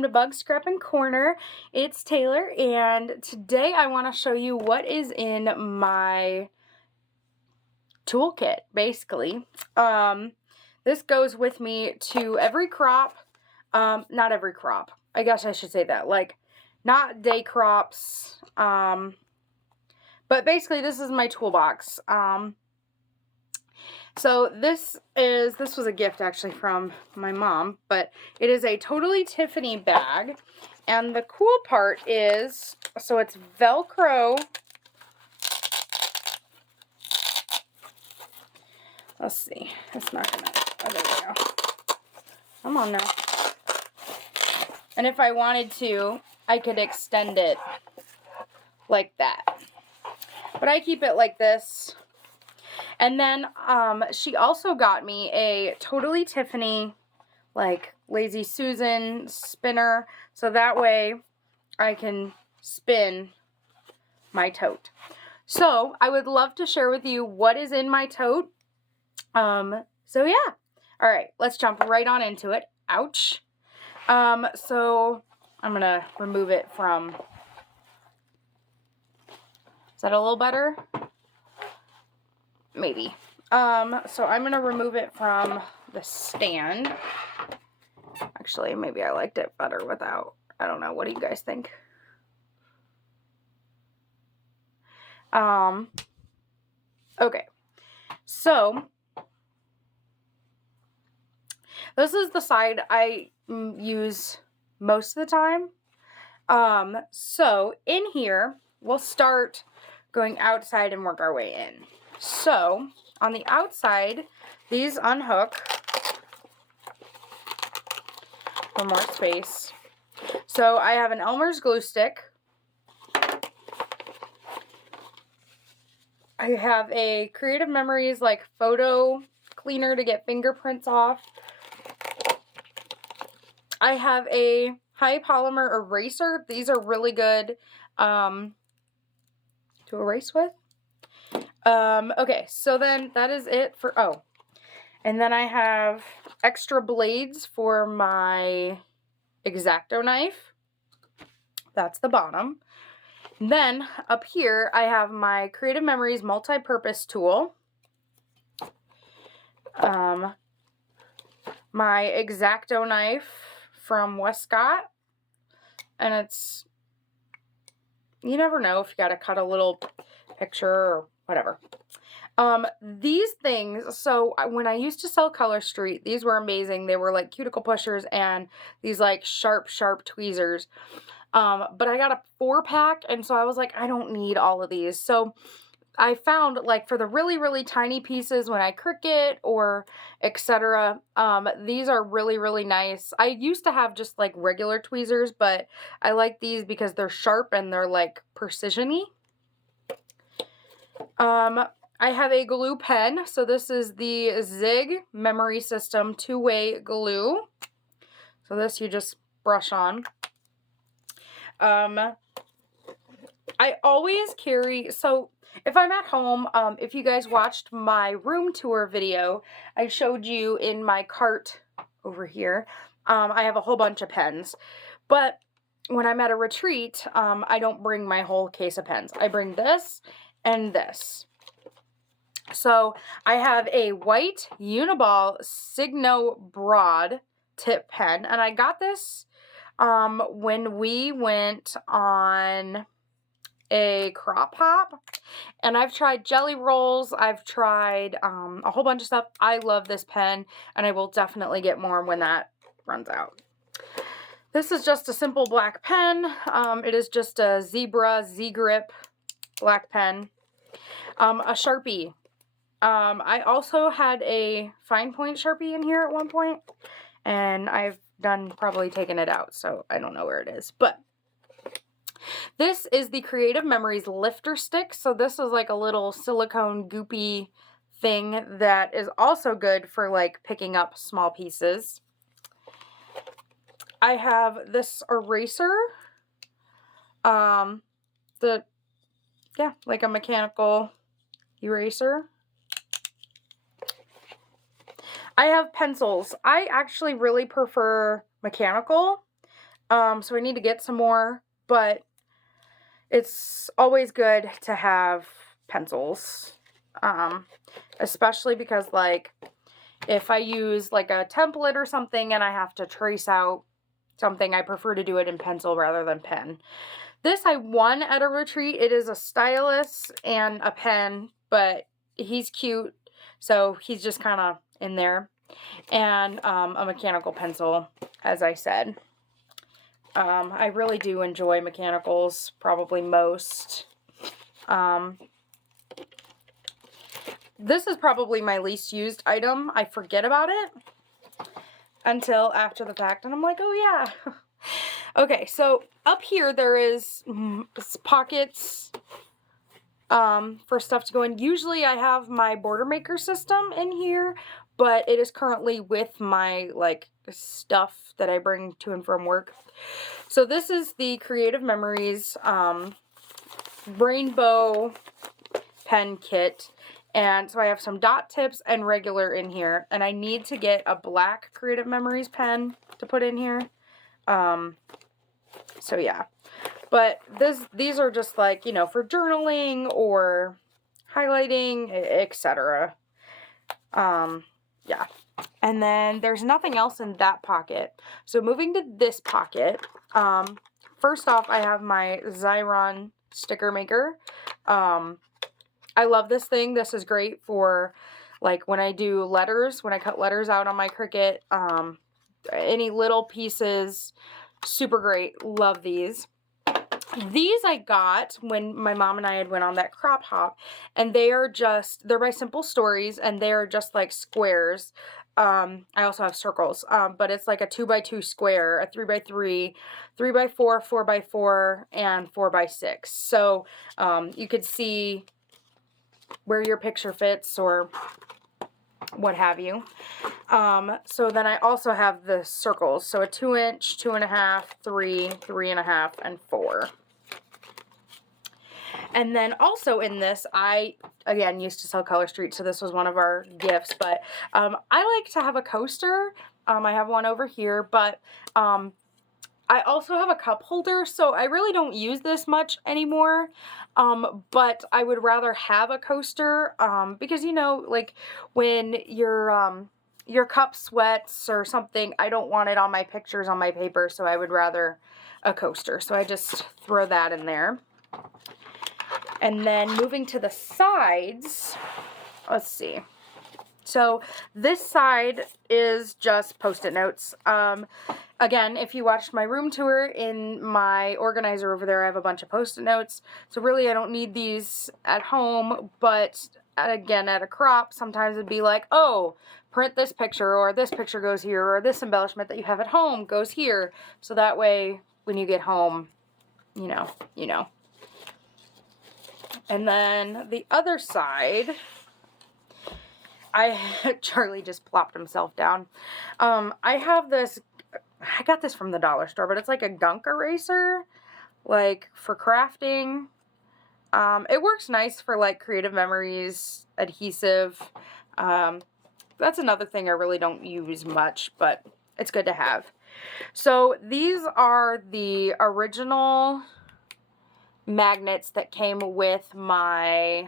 welcome to Bug Scrapping Corner. It's Taylor, and today I want to show you what is in my toolkit, basically. This goes with me to every crop, not every crop, I guess I should say that, like, not day crops, but basically this is my toolbox. So this was a gift actually from my mom, but it is a Totally Tiffany bag, and the cool part is, so it's Velcro. Let's see, it's not gonna, oh, there we go. Come on now. And if I wanted to, I could extend it like that, but I keep it like this. And then she also got me a Totally Tiffany, like, Lazy Susan spinner, so that way I can spin my tote. So I would love to share with you what is in my tote. So yeah. Alright, let's jump right on into it. Ouch. So I'm gonna remove it from, is that a little better? Maybe. So I'm going to remove it from the stand. Actually, maybe I liked it better without. I don't know. What do you guys think? Okay. So, this is the side I use most of the time. So, in here, we'll start going outside and work our way in. So, on the outside, these unhook for more space. So, I have an Elmer's glue stick. I have a Creative Memories, like, photo cleaner to get fingerprints off. I have a high polymer eraser. These are really good to erase with. Okay, so then that is it for, oh, and then I have extra blades for my X-Acto knife. That's the bottom. And then up here, I have my Creative Memories multi-purpose tool. My X-Acto knife from Westcott. And it's, you never know if you gotta cut a little picture or whatever. These things, so when I used to sell Color Street, these were amazing. They were like cuticle pushers and these like sharp tweezers. But I got a 4-pack, and so I was like, I don't need all of these. So I found, like, for the really tiny pieces when I Cricut or etc., these are really nice. I used to have just like regular tweezers, but I like these because they're sharp and they're like precision-y. I have a glue pen. So this is the Zig Memory System 2-way glue. So this you just brush on. I always carry, so if I'm at home, if you guys watched my room tour video, I showed you in my cart over here, I have a whole bunch of pens. But when I'm at a retreat, I don't bring my whole case of pens. I bring this and this. So I have a white Uniball Signo Broad tip pen, and I got this when we went on a crop hop, and I've tried jelly rolls, I've tried a whole bunch of stuff. I love this pen, and I will definitely get more when that runs out. This is just a simple black pen. It is just a Zebra Z-Grip black pen. A Sharpie. I also had a fine point Sharpie in here at one point, and I've probably taken it out, so I don't know where it is. But this is the Creative Memories lifter stick. So this is like a little silicone goopy thing that is also good for like picking up small pieces. I have this eraser. Like a mechanical eraser. I have pencils. I actually really prefer mechanical. So I need to get some more, but it's always good to have pencils, especially because, like, if I use like a template or something and I have to trace out something, I prefer to do it in pencil rather than pen. This I won at a retreat. It is a stylus and a pen, but he's cute, so he's just kind of in there. And a mechanical pencil, as I said. I really do enjoy mechanicals, probably most. This is probably my least used item. I forget about it until after the fact, and I'm like, oh yeah. Okay, so up here there is pockets for stuff to go in. Usually I have my border maker system in here, but it is currently with my like stuff that I bring to and from work. So this is the Creative Memories rainbow pen kit. And so I have some dot tips and regular in here, and I need to get a black Creative Memories pen to put in here. So yeah, but these are just like, you know, for journaling or highlighting, etc. Yeah. And then there's nothing else in that pocket. So moving to this pocket, first off, I have my Xyron sticker maker. I love this thing. This is great for like when I do letters, when I cut letters out on my Cricut, any little pieces, super great. Love these. These I got when my mom and I had went on that crop hop, and they're by Simple Stories, and they're just like squares. I also have circles, but it's like a 2x2 square, a 3x3, 3x4, 4x4, and 4x6. So you could see where your picture fits or what have you. So then I also have the circles. So a 2-inch, 2.5, 3, 3.5, and 4. And then also in this, I, again, used to sell Color Street, so this was one of our gifts, but I like to have a coaster. I have one over here, but I also have a cup holder, so I really don't use this much anymore, but I would rather have a coaster, because, you know, like, when your cup sweats or something, I don't want it on my pictures on my paper, so I would rather a coaster, so I just throw that in there. And then moving to the sides, let's see. So this side is just Post-it notes. Again, if you watched my room tour, in my organizer over there, I have a bunch of Post-it notes. So really, I don't need these at home, but again, at a crop, sometimes it'd be like, oh, print this picture, or this picture goes here, or this embellishment that you have at home goes here. So that way, when you get home, you know. And then the other side, Charlie just plopped himself down. I have this, I got this from the dollar store, but it's like a gunk eraser, like for crafting. It works nice for like Creative Memories adhesive. That's another thing I really don't use much, but it's good to have. So these are the original magnets that came with my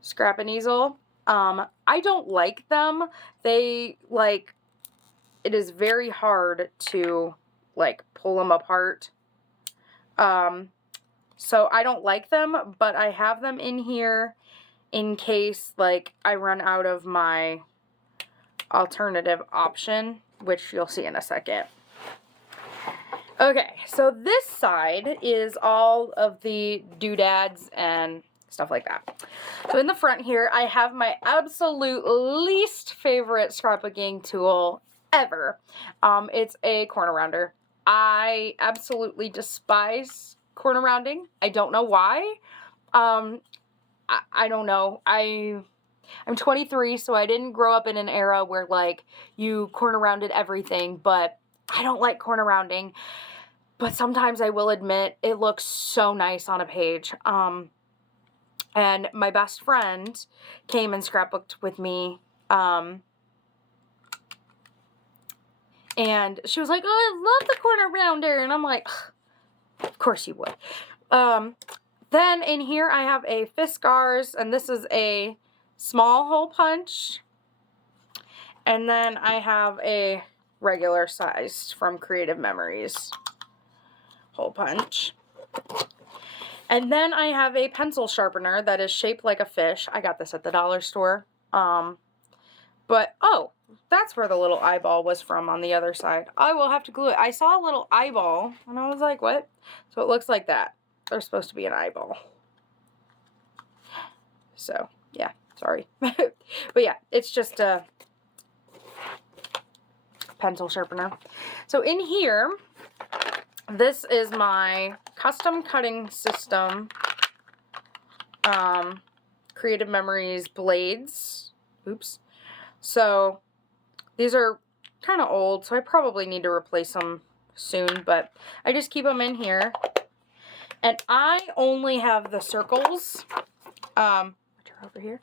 scrap and easel. I don't like them. They, like, it is very hard to, like, pull them apart. So I don't like them, but I have them in here in case, like, I run out of my alternative option, which you'll see in a second. Okay, so this side is all of the doodads and stuff like that. So in the front here, I have my absolute least favorite scrapbooking tool ever. It's a corner rounder. I absolutely despise corner rounding. I don't know why. I don't know. I'm 23, so I didn't grow up in an era where, like, you corner rounded everything, but I don't like corner rounding. But sometimes I will admit it looks so nice on a page. And my best friend came and scrapbooked with me And she was like, oh, I love the corner rounder. And I'm like, of course you would. Then in here I have a Fiskars, and this is a small hole punch. And then I have a regular size from Creative Memories hole punch. And then I have a pencil sharpener that is shaped like a fish. I got this at the dollar store. But, oh, that's where the little eyeball was from on the other side. I will have to glue it. I saw a little eyeball, and I was like, what? So it looks like that. There's supposed to be an eyeball. So, yeah, sorry. But yeah, it's just a pencil sharpener. So in here, this is my custom cutting system, Creative Memories blades. Oops. So these are kind of old, so I probably need to replace them soon, but I just keep them in here. And I only have the circles. Over here.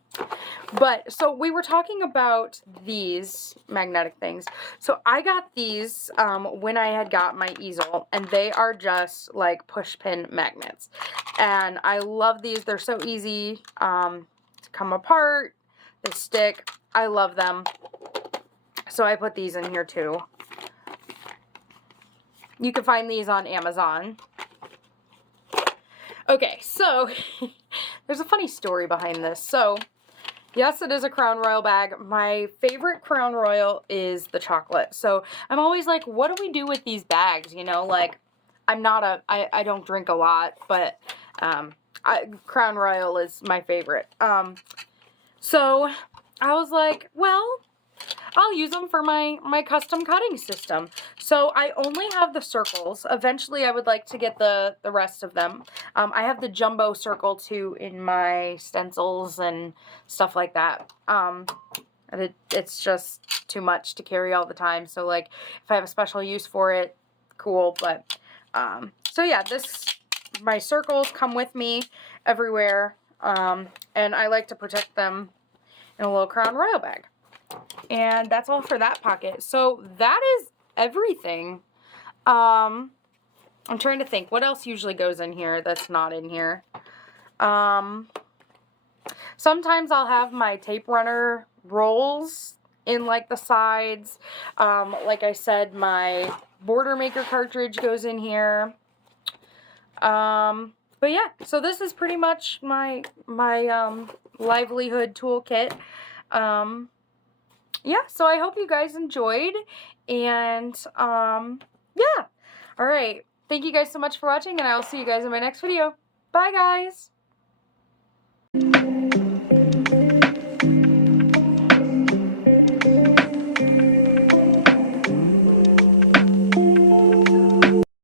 But so we were talking about these magnetic things. So I got these when I had got my easel, and they are just like push pin magnets. And I love these. They're so easy to come apart. They stick. I love them. So I put these in here too. You can find these on Amazon. Okay, so there's a funny story behind this. So, yes, it is a Crown Royal bag. My favorite Crown Royal is the chocolate. So, I'm always like, what do we do with these bags? You know, like, I don't drink a lot, but Crown Royal is my favorite. So, I was like, well, I'll use them for my custom cutting system. So I only have the circles. Eventually I would like to get the rest of them. I have the jumbo circle too in my stencils and stuff like that. And it's just too much to carry all the time. So like if I have a special use for it, cool. But so yeah, my circles come with me everywhere. And I like to protect them in a little Crown Royal bag. And that's all for that pocket. So that is everything. I'm trying to think what else usually goes in here that's not in here. Sometimes I'll have my tape runner rolls in like the sides. Like I said, my border maker cartridge goes in here. But yeah, so this is pretty much my livelihood toolkit. Yeah, so I hope you guys enjoyed, and, yeah. Alright, thank you guys so much for watching, and I will see you guys in my next video. Bye, guys!